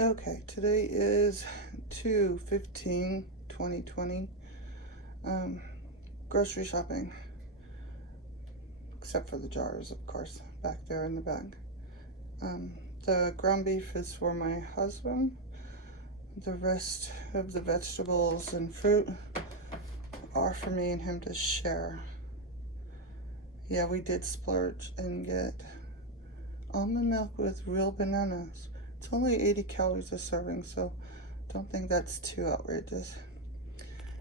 Okay, today is 2/15/2020. Grocery shopping, except for the jars, of course, back there in the bag. The ground beef is for my husband. The rest of the vegetables and fruit are for me and him to share. Yeah, we did splurge and get almond milk with real bananas. It's only 80 calories a serving, so don't think that's too outrageous.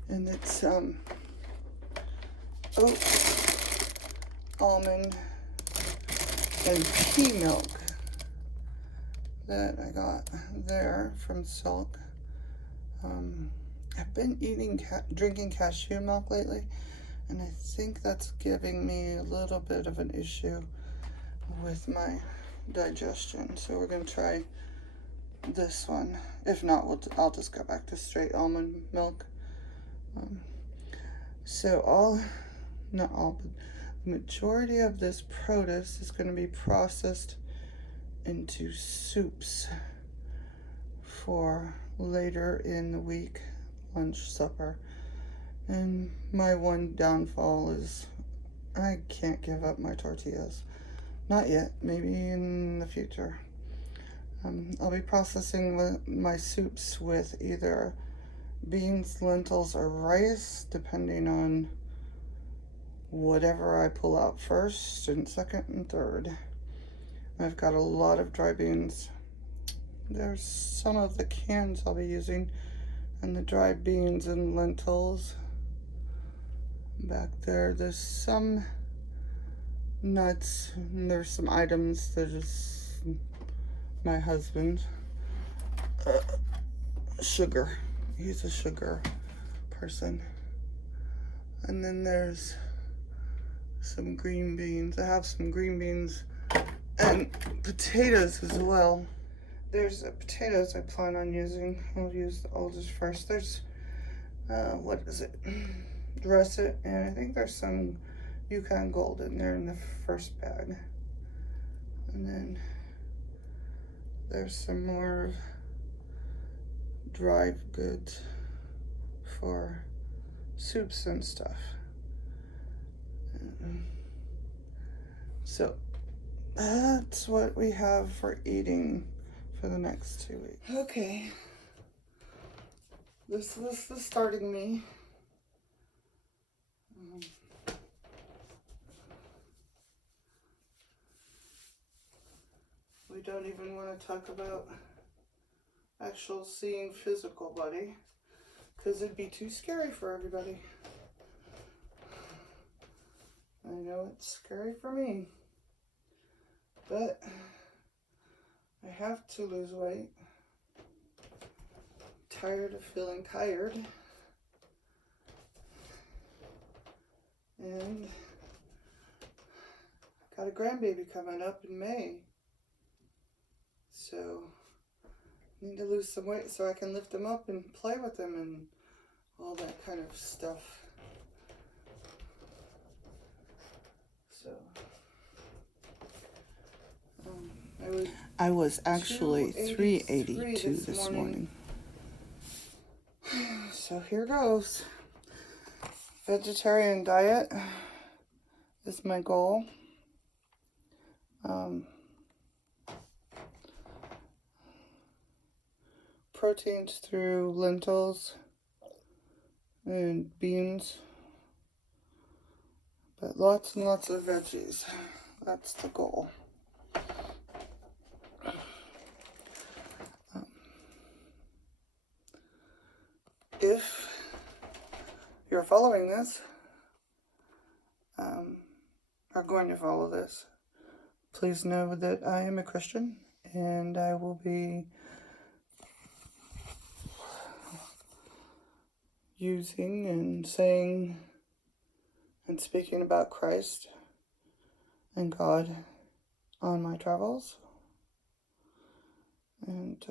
And it's oat, almond, and pea milk that I got there from Silk. I've been drinking cashew milk lately, and I think that's giving me a little bit of an issue with my digestion. So we're gonna try this one. If not, I'll just go back to straight almond milk. So not all, but the majority of this produce is going to be processed into soups for later in the week, lunch, supper. And my one downfall is I can't give up my tortillas. Not yet, maybe in the future. I'll be processing my soups with either beans, lentils, or rice, depending on whatever I pull out first and second and third. I've got a lot of dry beans. There's some of the cans I'll be using, and the dried beans and lentils back there. There's some nuts, and there's some items that is my husband. Sugar. He's a sugar person. And then there's some green beans. I have some green beans and potatoes as well. There's the potatoes I plan on using. I'll use the oldest first. There's, what is it? Russet, and I think there's some Yukon Gold in there in the first bag. And then there's some more dry goods for soups and stuff. So that's what we have for eating for the next 2 weeks. Okay, this list is starting me. We don't even want to talk about actual seeing physical body, because it'd be too scary for everybody. I know it's scary for me, but I have to lose weight. Tired of feeling tired. And got a grandbaby coming up in May. So I need to lose some weight so I can lift him up and play with him and all that kind of stuff. So I was actually 382 this morning. So here goes. Vegetarian diet is my goal. Proteins through lentils and beans, but lots and lots of veggies. That's the goal. If you're following this, are going to follow this, please know that I am a Christian, and I will be using and saying and speaking about Christ and God on my travels. And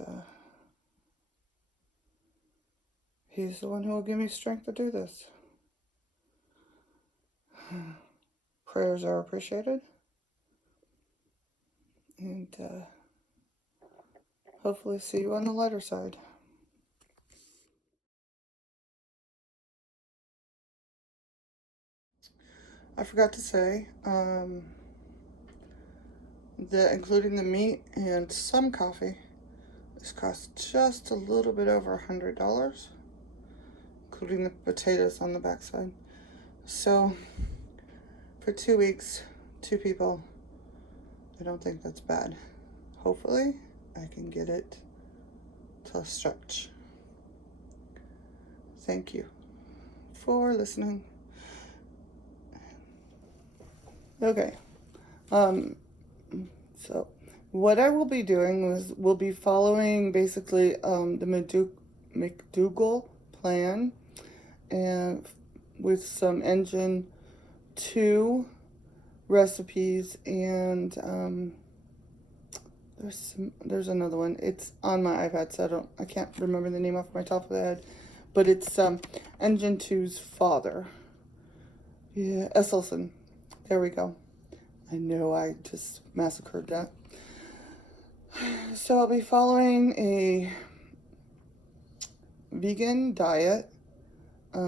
He's the one who will give me strength to do this. Prayers are appreciated. And hopefully see you on the lighter side. I forgot to say, that including the meat and some coffee, this costs just a little bit over $100, including the potatoes on the backside. So for 2 weeks, 2 people, I don't think that's bad. Hopefully I can get it to stretch. Thank you for listening. Okay. So what I will be doing is we'll be following basically the McDougall plan, and with some engine 2 recipes, and there's another one. It's on my iPad, so I can't remember the name off my top of the head, but it's engine 2's father. Yeah, Esselson. There we go. I know I just massacred that. So I'll be following a vegan diet. I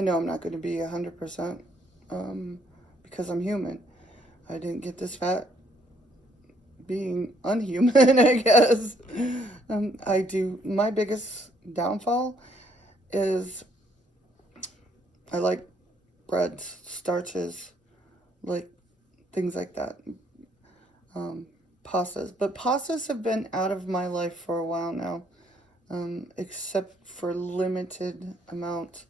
know I'm not going to be 100%, because I'm human. I didn't get this fat being unhuman, I guess. My biggest downfall is I like breads, starches, like things like that. Pastas. But pastas have been out of my life for a while now, except for limited amount.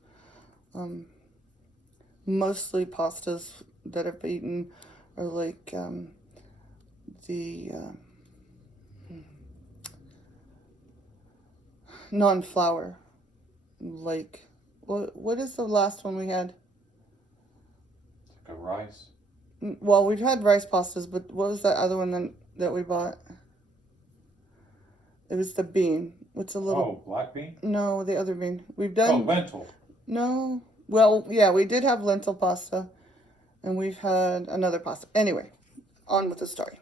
Mostly pastas that I've eaten are like the non-flour. Like, what is the last one we had? Like a rice? Well, we've had rice pastas, but what was that other one that we bought? It was the bean. What's a little... Oh, black bean? No, the other bean. We've done... Oh, lentil. No. Well, yeah, we did have lentil pasta, and we've had another pasta. Anyway, on with the story.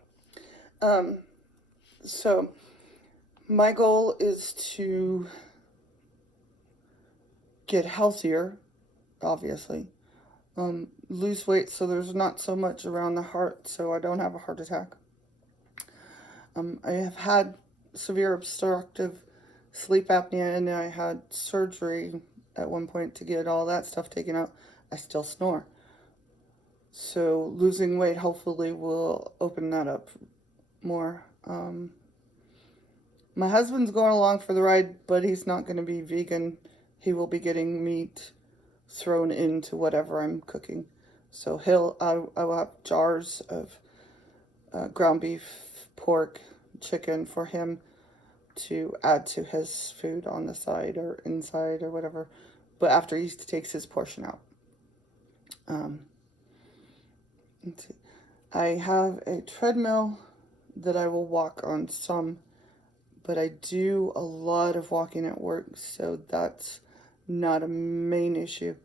So, my goal is to get healthier, obviously. Lose weight so there's not so much around the heart, so I don't have a heart attack. I have had severe obstructive sleep apnea, and I had surgery at one point to get all that stuff taken out. I still snore. So losing weight hopefully will open that up more. My husband's going along for the ride, but he's not going to be vegan. He will be getting meat thrown into whatever I'm cooking. So I will have jars of ground beef, pork, chicken for him to add to his food on the side or inside or whatever, but after he takes his portion out. I have a treadmill that I will walk on some, but I do a lot of walking at work, so that's not a main issue.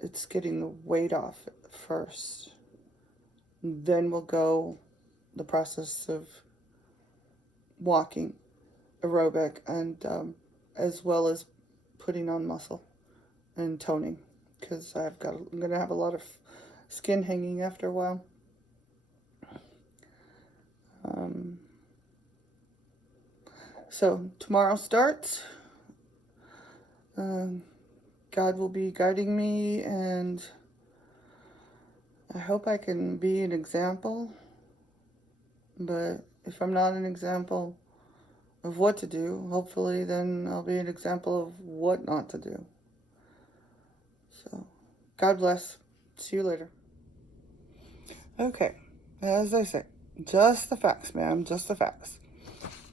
It's getting the weight off first. Then we'll go the process of walking, aerobic, and as well as putting on muscle and toning, because I'm going to have a lot of skin hanging after a while. So tomorrow starts. God will be guiding me, and I hope I can be an example. But if I'm not an example of what to do, hopefully then I'll be an example of what not to do. So, God bless. See you later. Okay, as I say, just the facts, ma'am, just the facts.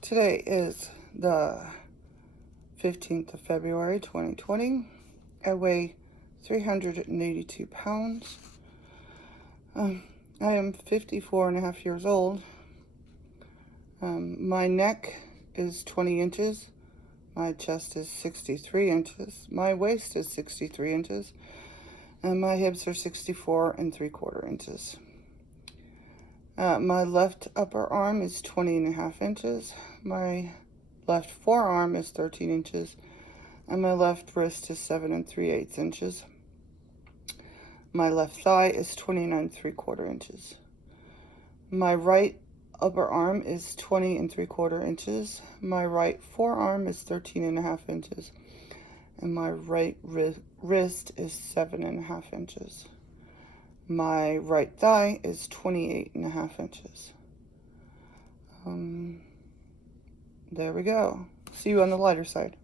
Today is the 15th of February, 2020. I weigh 382 pounds. I am 54 and a half years old. My neck is 20 inches. My chest is 63 inches. My waist is 63 inches. And my hips are 64 and 3/4 inches. My left upper arm is 20.5 inches. My left forearm is 13 inches. And my left wrist is 7 3/8 inches. My left thigh is 29 3/4 inches. My right upper arm is 20 3/4 inches. My right forearm is 13.5 inches. And my right wrist is 7.5 inches. My right thigh is 28.5 inches. There we go. See you on the lighter side.